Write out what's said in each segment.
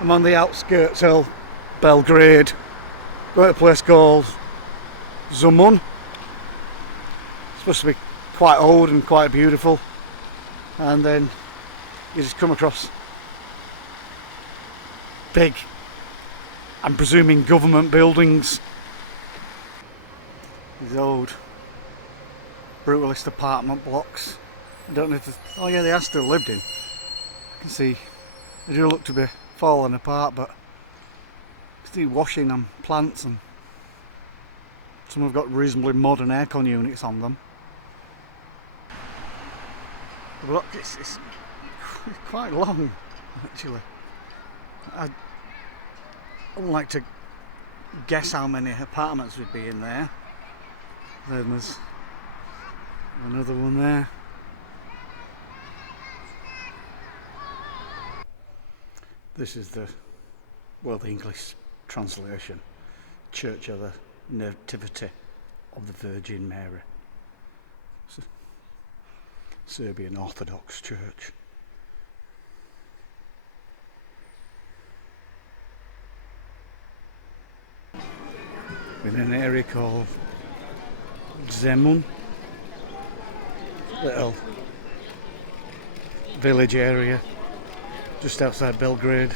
I'm on the outskirts of Belgrade, going to a place called Zemun. It's supposed to be quite old and quite beautiful, and then you just come across big, I'm presuming, government buildings. These old brutalist apartment blocks. I don't know if oh yeah, they are still lived in. I can see they do look to be falling apart, but still washing on plants, and some have got reasonably modern aircon units on them. The block it's quite long actually. I wouldn't like to guess how many apartments would be in there. Then there's another one there. This is the English translation. Church of the Nativity of the Virgin Mary. It's a Serbian Orthodox church. In an area called Zemun, little village area just outside Belgrade.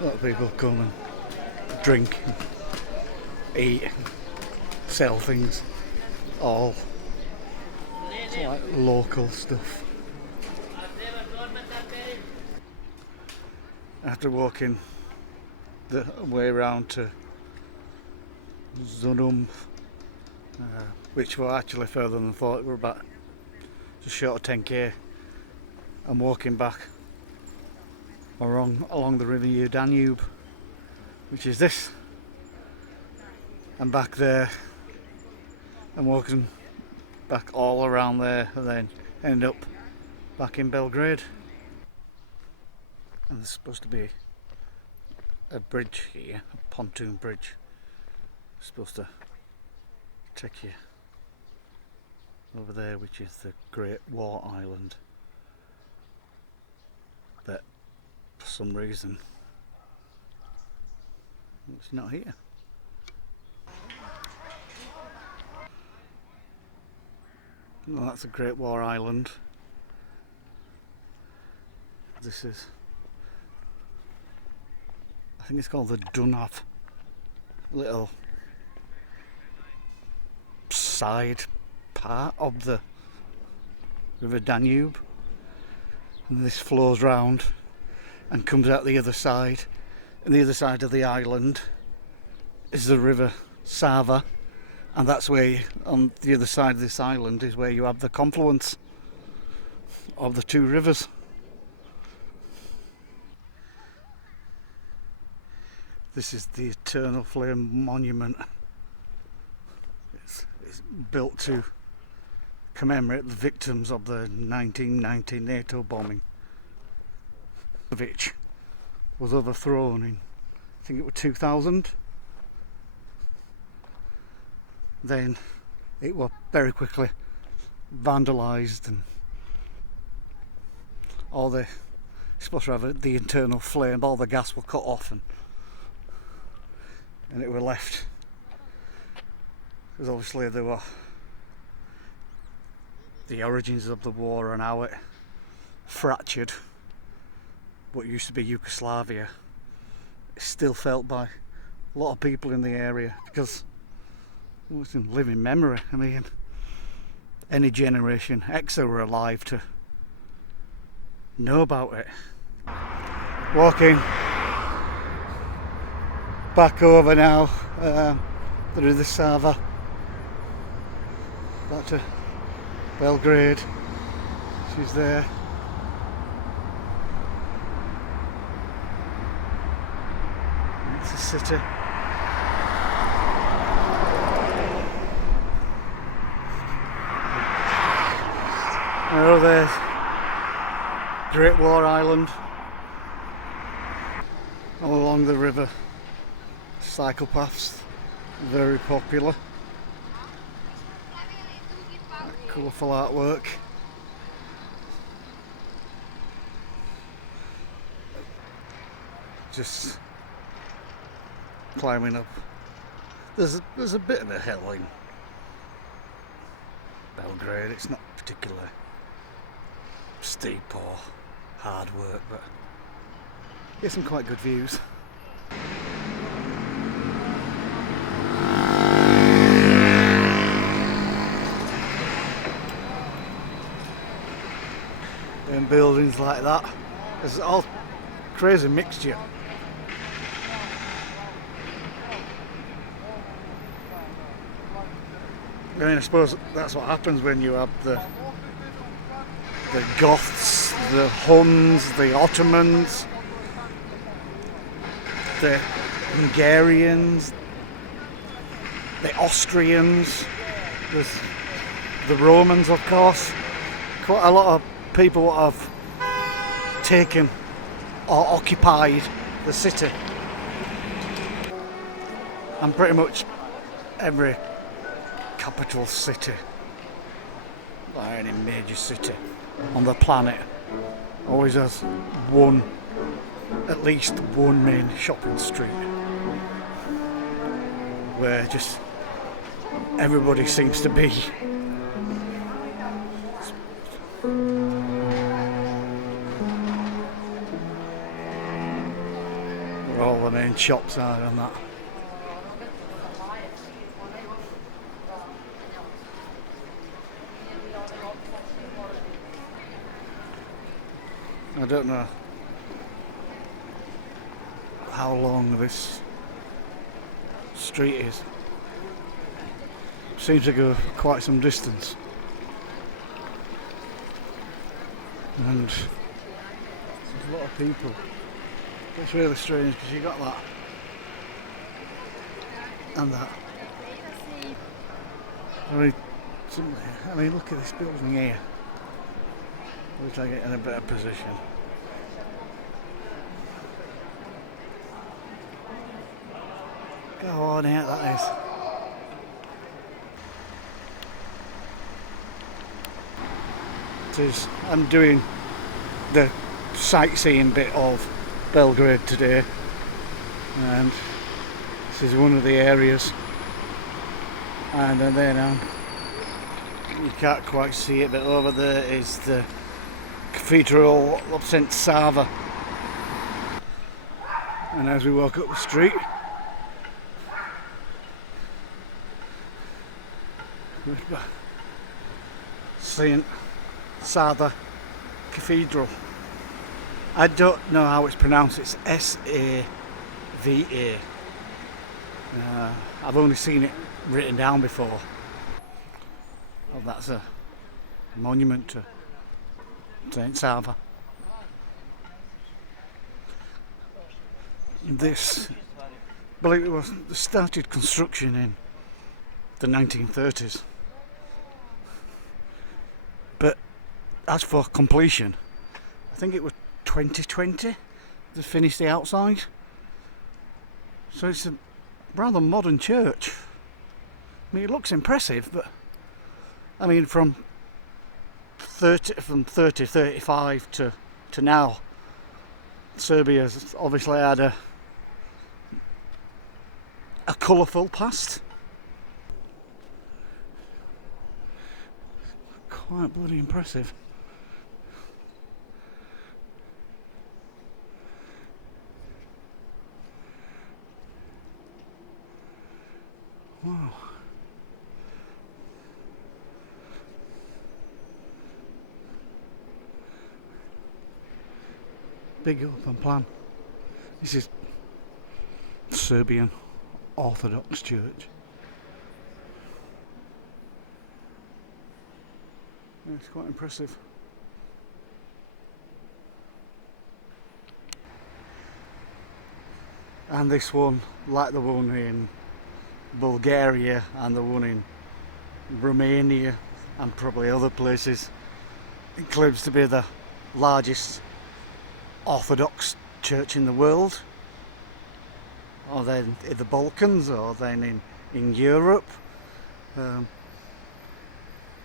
A lot of people come and drink, eat, sell things, all like local stuff. After walking the way around to Zunum, which were actually further than I thought, we're about just short of 10k. I'm walking back along the river Danube, which is this, and back there, and walking back all around there, and then end up back in Belgrade. And there's supposed to be a bridge here, a pontoon bridge, supposed to take you over there, which is the Great War Island, that for some reason it's not here. Well, that's a Great War Island. This is, I think it's called the Dunav, little side part of the river Danube, and this flows round and comes out the other side, and the other side of the island is the river Sava, and that's where, on the other side of this island, is where you have the confluence of the two rivers. This is the Eternal Flame Monument. It's built to commemorate the victims of the 1990 NATO bombing, which was overthrown in, I think it was 2000. Then it was very quickly vandalised, and all the, supposed to have the internal flame, all the gas were cut off, and it were left, because obviously there were the origins of the war and how it fractured what used to be Yugoslavia. It's still felt by a lot of people in the area, because it's in living memory. I mean, any generation X that were alive to know about it. Walking back over now through the Sava, back to Belgrade. She's there. It's a city. Oh, there's Great War Island, all along the river. Cycle paths, very popular. Colourful artwork. just climbing up. There's a bit of a hill in Belgrade. It's not particularly steep or hard work, but get some quite good views. In buildings like that, there's all crazy mixture. I mean, I suppose that's what happens when you have the Goths, the Huns, the Ottomans, the Hungarians, the Austrians, there's the Romans, of course. Quite a lot of people have taken or occupied the city, and pretty much every capital city, or any major city on the planet, always has at least one main shopping street where just everybody seems to be. Where all the main shops are and that. I don't know how long this street is. Seems to go quite some distance. And there's a lot of people. It's really strange because you got that and that. I mean, look at this building here. Looks like it's in a better position. Go on out, that is. I'm doing the sightseeing bit of Belgrade today, and this is one of the areas, and then you can't quite see it, but over there is the Cathedral of St. Sava, and as we walk up the street St. Sava Cathedral. I don't know how it's pronounced. It's S-A-V-A. I've only seen it written down before. Well, that's a monument to St. Sava. This, I believe it was, started construction in the 1930s. But as for completion, I think it was 2020 to finish the outside. So it's a rather modern church. I mean, it looks impressive, but I mean, from 35 to now, Serbia's obviously had a colourful past. Quite bloody impressive. Wow. Big open plan. This is Serbian Orthodox Church. It's quite impressive. And this one, like the one in Bulgaria and the one in Romania and probably other places, it claims to be the largest Orthodox church in the world, or then in the Balkans, or then in Europe.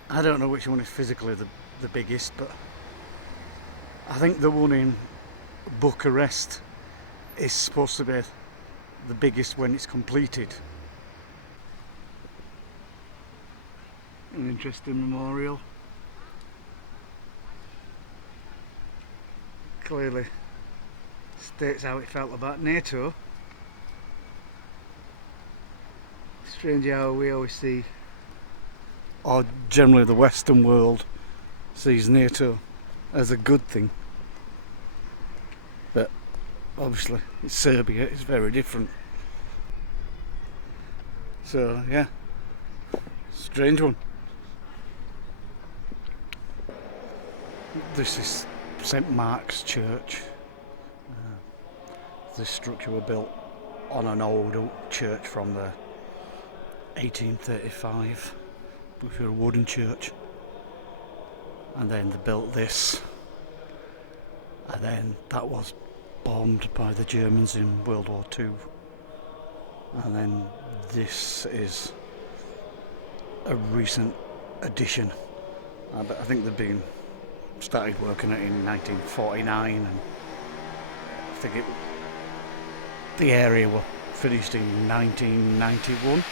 I don't know which one is physically the biggest, but I think the one in Bucharest is supposed to be the biggest when it's completed. An interesting memorial. Clearly states how it felt about NATO. Strange how we always see, or generally the Western world sees NATO as a good thing, but obviously it's Serbia, it's very different. So yeah, strange one. This is St Mark's Church. This structure was built on an old church from the 1835, which was a wooden church, and then they built this, and then that was bombed by the Germans in World War II, and then this is a recent addition. I think they've been started working it in 1949, and I think the area was finished in 1991.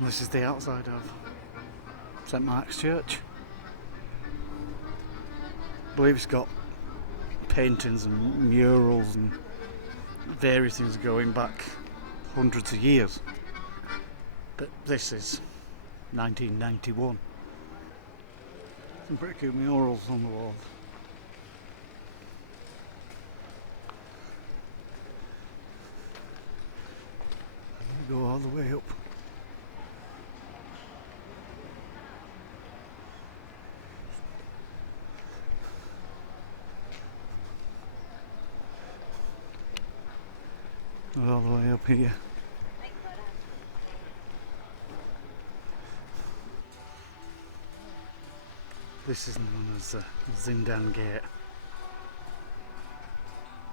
This is the outside of St Mark's Church. I believe it's got paintings and murals and various things going back hundreds of years. But this is 1991. Some pretty cool murals on the wall. Go all the way up. All the way up here. This is known as the Zindan Gate,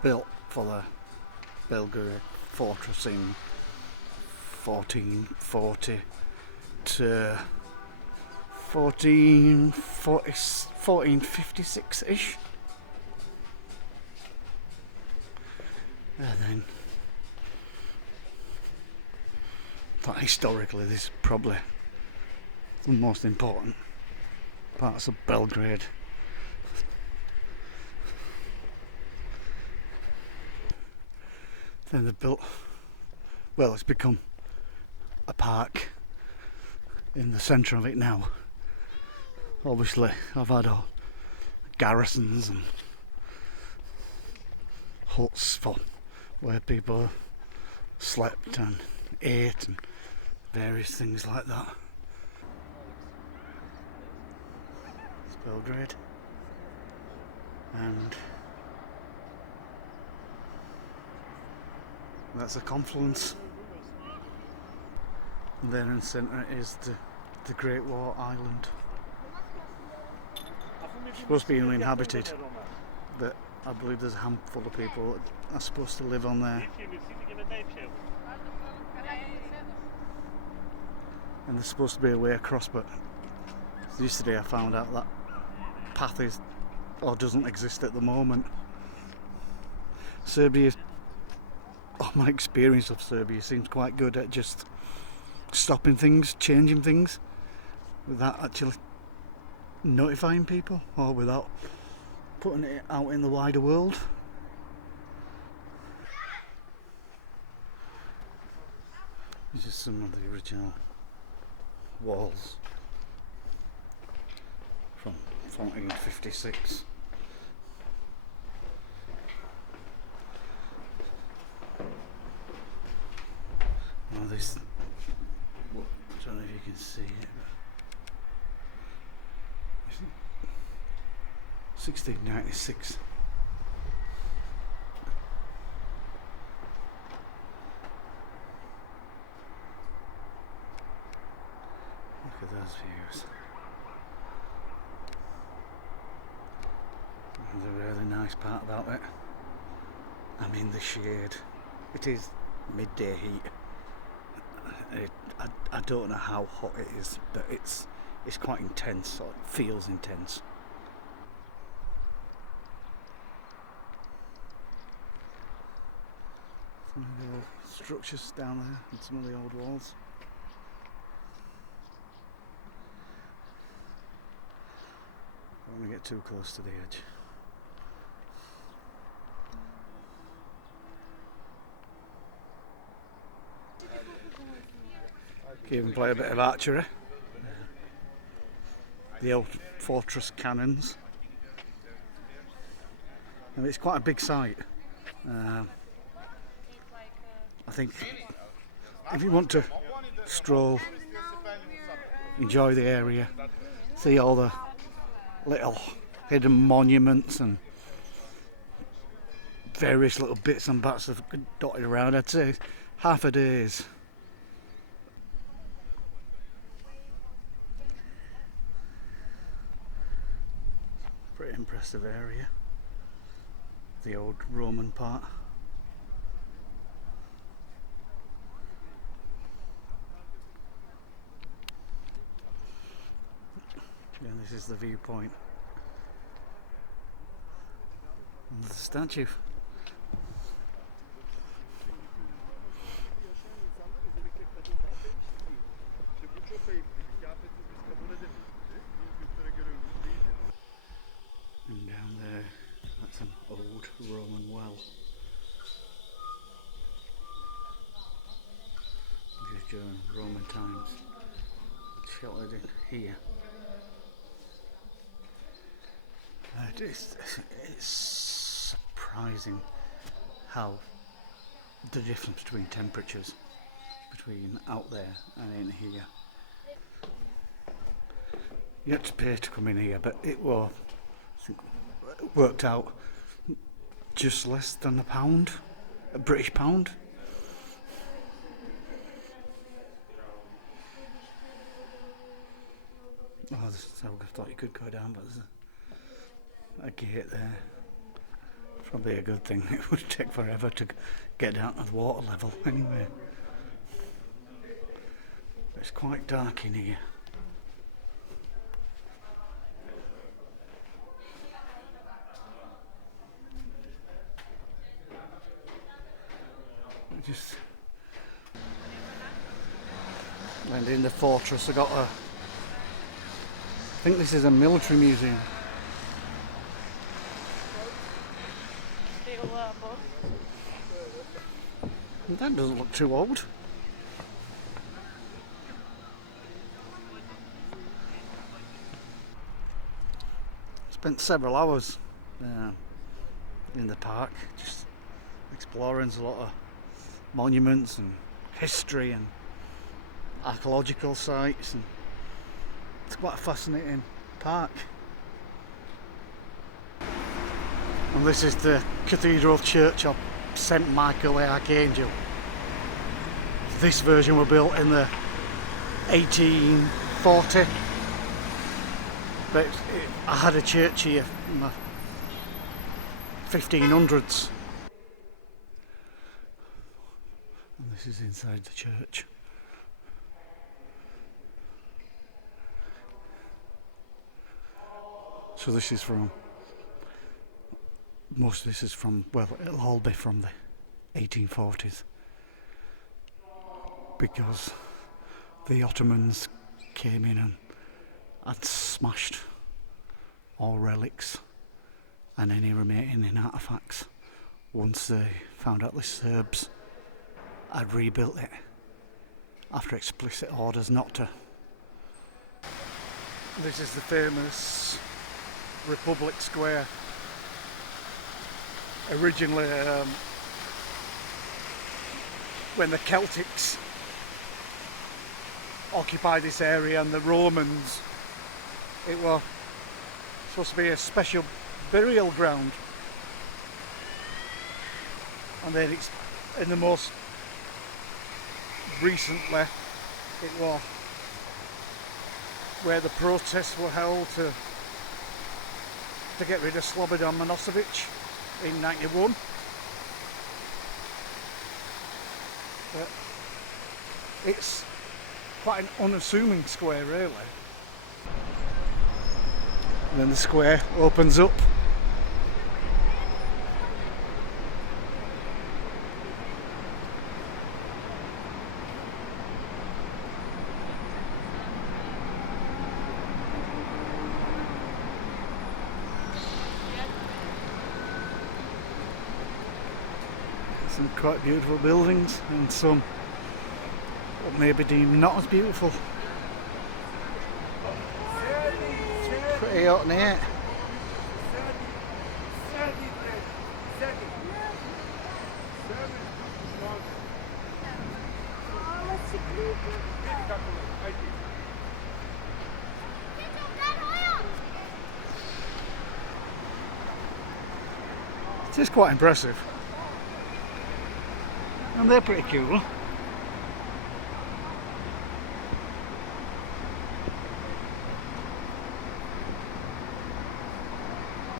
built for the Belgrade fortress in 1440 to 1456-ish. And then but historically this is probably the most important parts of Belgrade. Then they built, well, it's become a park in the centre of it now. Obviously I've had all garrisons and huts for where people slept and ate and various things like that. It's Belgrade, and that's a confluence. And then in the centre is the Great War Island. It's supposed to be uninhabited, but I believe there's a handful of people that are supposed to live on there. And there's supposed to be a way across, but yesterday I found out that path is or doesn't exist at the moment. Serbia, my experience of Serbia seems quite good at just stopping things, changing things, without actually notifying people or without putting it out in the wider world. These are some of the original walls from 1456. Well, this, I don't know if you can see it, but 1696. Look at those views. And the really nice part about it, I'm in the shade. It is midday heat. I don't know how hot it is, but it's it's quite intense, or it feels intense. Some of the old structures down there and some of the old walls. I don't want to get too close to the edge. Can even play a bit of archery. The old fortress cannons. And it's quite a big site. I think if you want to stroll, enjoy the area, see all the little hidden monuments and various little bits and bats of dotted around, I'd say half a day's. Pretty impressive area. The old Roman part. And this is the viewpoint. And the statue. And down there, that's an old Roman well. Used during Roman times. Sheltered in here. It's surprising how the difference between temperatures between out there and in here. You had to pay to come in here, but it worked out just less than a British pound. Oh, I thought you could go down, but there's a gate there. Probably a good thing. It would take forever to get down to the water level anyway. It's quite dark in here. Just and in the fortress I think this is a military museum. That doesn't look too old. Spent several hours in the park just exploring a lot of monuments and history and archaeological sites, and it's quite a fascinating park. And this is the Cathedral Church of St Michael the Archangel. This version was built in the 1840, but I had a church here in the 1500s. And this is inside the church. So this is most of this is from, well, it'll all be from the 1840s, because the Ottomans came in and had smashed all relics and any remaining artefacts once they found out the Serbs had rebuilt it after explicit orders not to. This is the famous Republic Square. Originally, when the Celtics occupied this area and the Romans, it was supposed to be a special burial ground. And then it's in the most recently, it was where the protests were held to get rid of Slobodan Milosevic in 91. But it's quite an unassuming square, really. And then the square opens up. Some quite beautiful buildings and some what may be deemed not as beautiful. Pretty hot in here. It is quite impressive. And they're pretty cool.